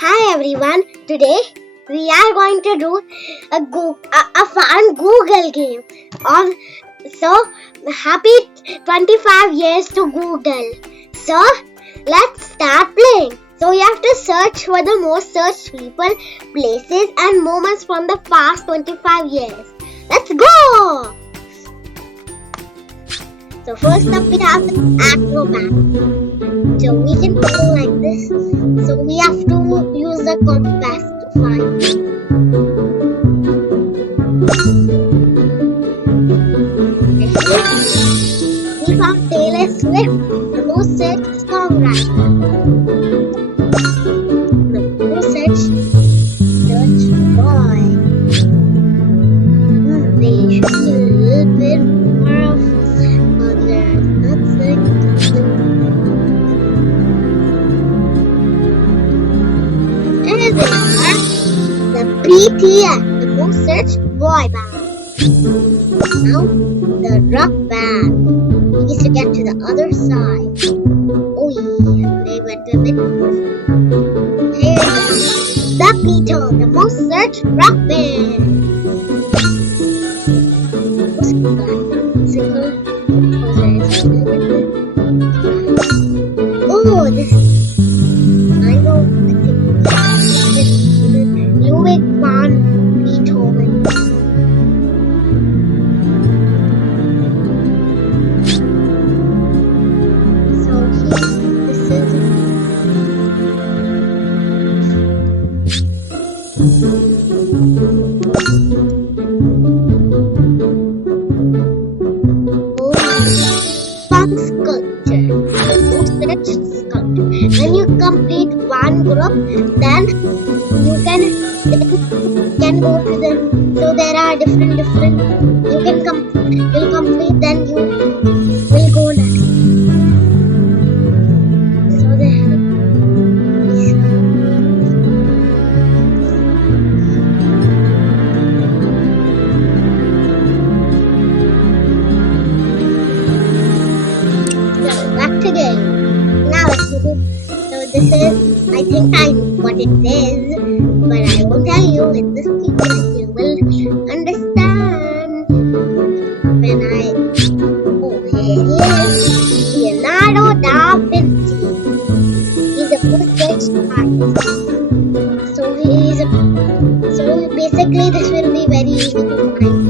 Hi everyone, today we are going to do a fun Google game. On so happy 25 years to Google. So let's start playing. So you have to search for the most searched people, places and moments from the past 25 years. Let's go! So first up we have the acrobat. So we can go like this. So we have to use the compass to find. We found Taylor Swift, the most searched songwriter. The most search boy. They should be a little bit more of others. Not searched. There they are. The BTS, the most searched boy band. Now, the rock band. We need to get to the other side. Oh yeah, they went a bit more. Here they are. The Playto, the most searched rock band. Oh, this I know. I think this is Louis van Beethoven. So this is. Sculpture. When you complete one group, then you can go to the. So there are different. You'll complete, then you will go next. So there. Again. Now let's do this. So this is, I think I know what it is, but I won't tell you. It's the secret. You will understand when I. Oh, here he is, Leonardo da Vinci. He's a first artist. So basically this will be very easy to find.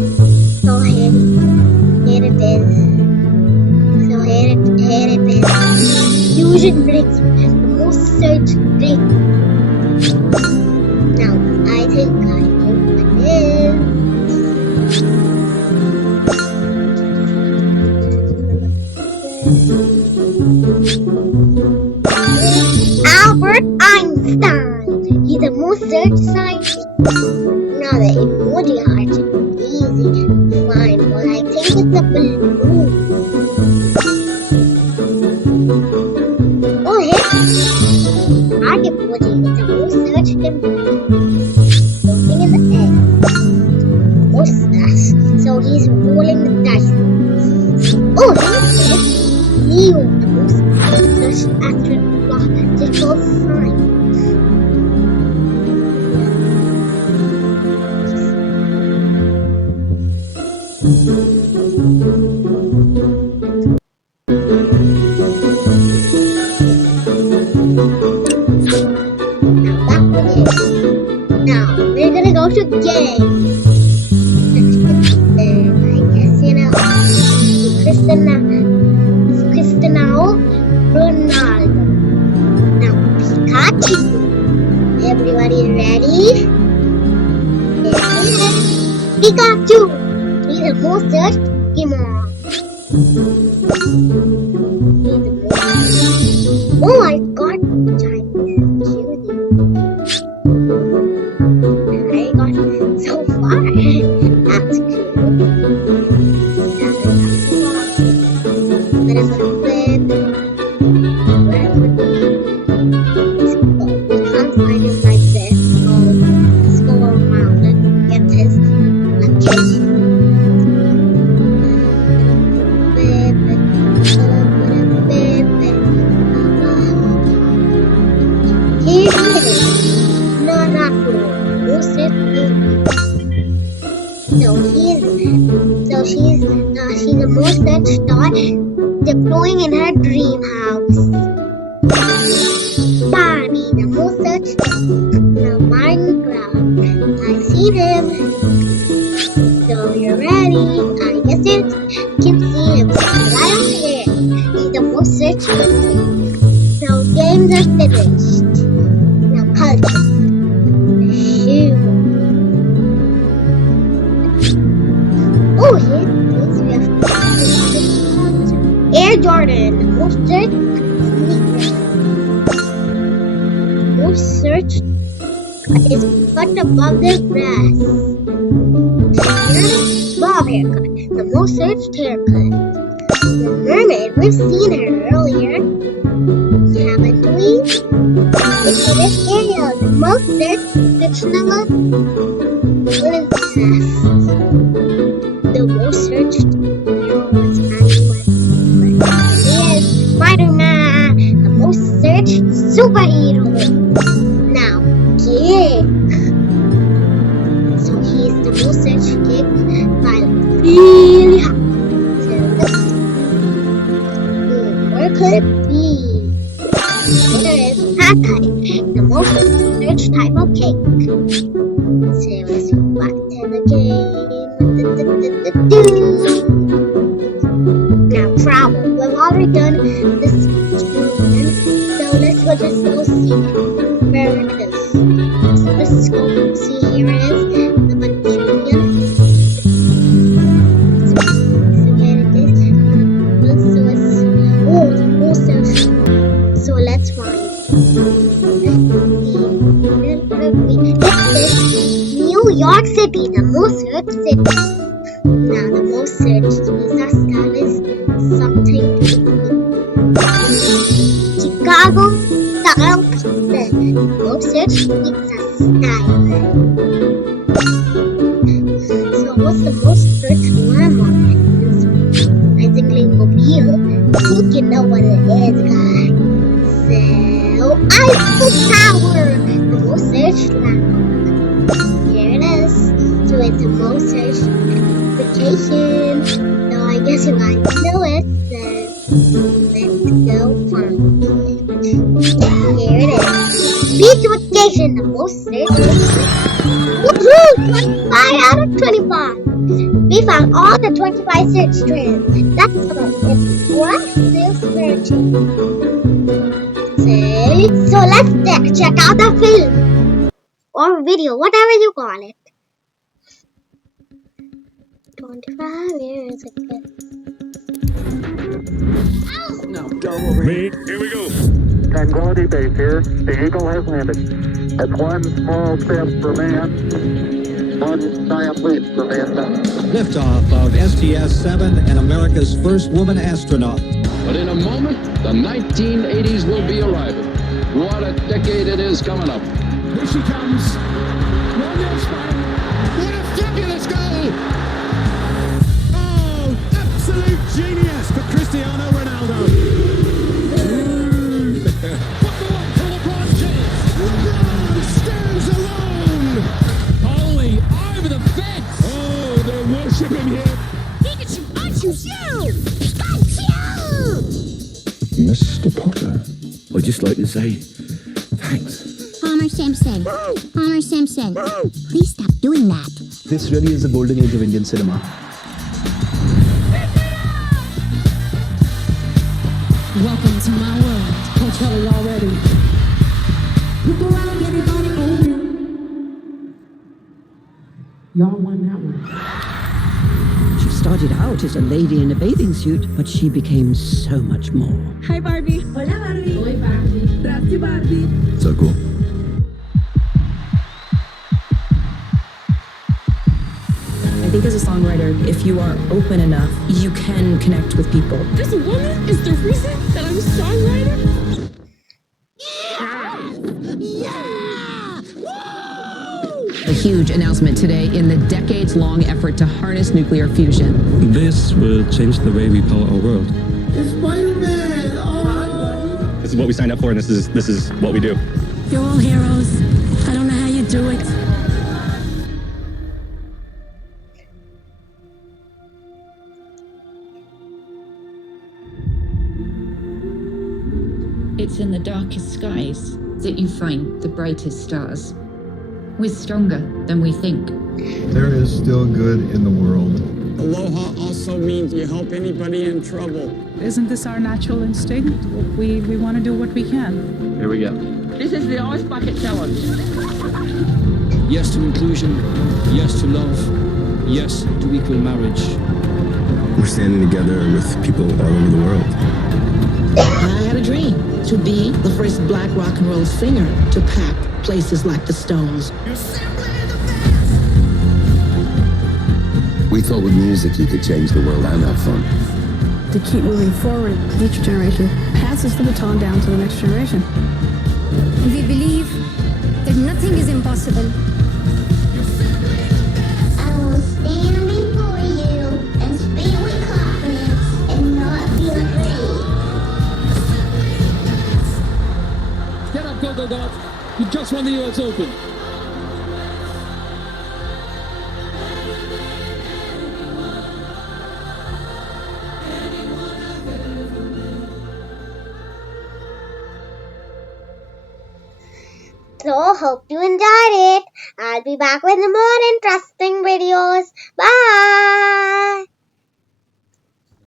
So here it is. Here it is. Fusion bricks, the most searched brick. Now, I think I know what it is. Albert Einstein. He's the most searched scientist. Now, the emoji heart should be easy to find, but I think it's a balloon. Heart emoji is the most searched emoji. Floating in the air. Most so he's rolling the dice. Oh, here's Leo, the most searched astrological sign. Now, we're gonna go to games. I guess you know. Cristiano Ronaldo. Now, Pikachu. Everybody ready? Pikachu. He's the most searched Pokemon. Oh, I got Chinese cutie. I got so far. That's cool. That's a flip. Where would we can't find him like this. So let's go around and get his location. Here he is. most she's a most searched star deploying in her dream house. Barbie, the most searched star. Now Minecraft, I see him. So you're ready. I guess it can see him right over there. He's the most searched star. So games are finished. Now color. Shoe. Oh, here's Air Jordan, most searched sneakers. Most searched is cut above the grass. Bob haircut, the most searched haircut. The mermaid, we've seen her earlier, haven't we? Look at this Ariel, the most searched fictional princess. The most searched hero was Spider-Man, the most searched superhero. Now, Gig. So he's the most searched Gig by really hot. Where could it be? There is pad thai, the most searched type of cake. So let's go back to the game. Now travel. We've already done this experience, so let's go just go see where it is. So let's go see here it is, the Manchurian. So here it is. So it's the most searched. So let's find. This is New York City, the most searched city. Now the most searched visa style is something Chicago style pizza. Most searched pizza style. So what's the most searched landmark? Surprisingly mobile. You can know what it is, guys. So Eiffel Tower, the most searched landmark. Here it is. So it's the most searched vacation. So I guess you guys know it. So let's go find it. Here it is. Beach vacation, the most searched. Woohoo! 25 out of 25. We found all the 25 search trends. That's about it. We're still searching. So let's check out the film or video, whatever you call it. 25 years ago. No, double read. Here we go. Tranquility Base here. The Eagle has landed. That's one small step for man, one giant leap for mankind. Liftoff of STS-7 and America's first woman astronaut. But in a moment, the 1980s will be arriving. What a decade it is coming up. Here she comes. One more spine. What a fabulous goal! Oh, absolute genius for Cristiano Ronaldo. Buckle up for LeBron James. LeBron stands alone. Holy, over the fence! Oh, they're worshipping him. Pikachu, Pikachu, Pikachu! Mr. Potter, I'd just like to say thanks. Homer Simpson. Homer Simpson. Please stop doing that. This really is the golden age of Indian cinema. Welcome to my world. Coachella, y'all ready? Look around, everybody open. Y'all won that one. She started out as a lady in a bathing suit, but she became so much more. Hi, Barbie. Hola, Barbie. Oi, Barbie. Grazie, Barbie. So cool. I think as a songwriter, if you are open enough, you can connect with people. This woman is the reason that I'm a songwriter? A huge announcement today in the decades-long effort to harness nuclear fusion. This will change the way we power our world. It's Spider-Man! Oh! This is what we signed up for, and this is what we do. You're all heroes. I don't know how you do it. it's in the darkest skies that you find the brightest stars. We're stronger than we think. There is still good in the world. Aloha also means you help anybody in trouble. Isn't this our natural instinct? We want to do what we can. Here we go. This is the Ice Bucket Challenge. Yes to inclusion. Yes to love. Yes to equal marriage. We're standing together with people all over the world. I had a dream to be the first black rock and roll singer to pack places like the Stones. We thought with music you could change the world and have fun. To keep moving forward, each generation passes the baton down to the next generation. We believe that nothing is impossible. I will stand before you and speak with confidence and not be afraid. Get up, go. You just won the US Open. So, hope you enjoyed it. I'll be back with more interesting videos. Bye!